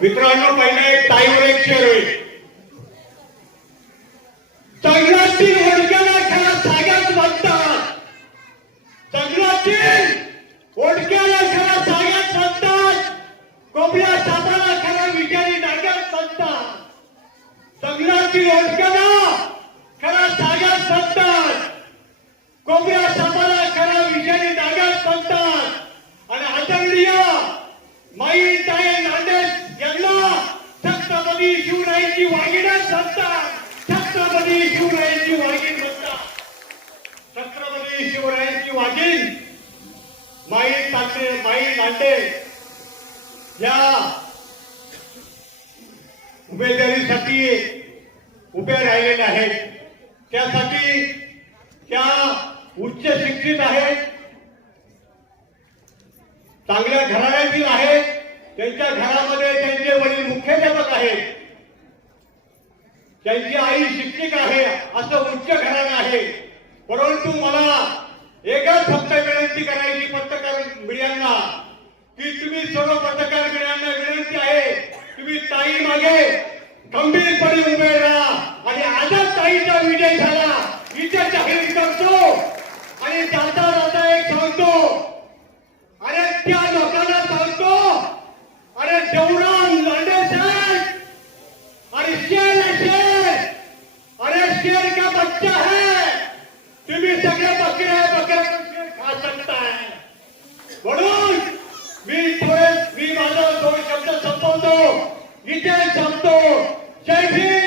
मित्रांनो, पहिला एक टाईवर एक शेअर होईल. जंगलातील ओढक्याला खरा सागत म्हणतात. जंगलातील ओढक्याला खरा सागत म्हणतात. कोंबड्या सापाला खरा विषारी डागत म्हणतात. जंगलातील ओढक्याला खरा सागत म्हणतात. कोंबड्या सापाला खरा विषारी डागत म्हणतात. आणि आदरणीय माई ताई लांडे यांना छत्रपती शिवरायांची वाघीणच म्हणतात. छत्रपती शिवरायांची वाघीण म्हणतात. छत्रपती शिवरायांची वाघीण माई लांडे या उमेदवारीसाठी उभे राहिलेले आहेत. त्यासाठी त्या उच्च शिक्षित आहेत, चांगल्या घराण्यातील आहेत. त्यांच्या घरामध्ये त्यांचे वडील मुख्याध्यापक आहेत, त्यांची आई शिक्षिक आहे, असं उच्च घराणं आहे. परंतु मला एकच फक्त विनंती करायची पत्रकार मीडियांना की तुम्ही सर्व पत्रकार मीडियांना विनंती आहे, तुम्ही ताई मागे गंभीरपणे उभे राहा. आणि आजच ताईचा विजय झाला इथे जाहीर करतो. आणि जाता जाता एक सांगतो, अरे त्या लोकांना सांगतो, अरे देवराम लांडे साहब, अरे शेर है शेर, अरे शेर का बच्चा है. तुम्ही सगळे बकरे शेर खा सकता है. म्हणून मी माझा दोन शब्द संपवतो, इथे संपतो. जय भीम.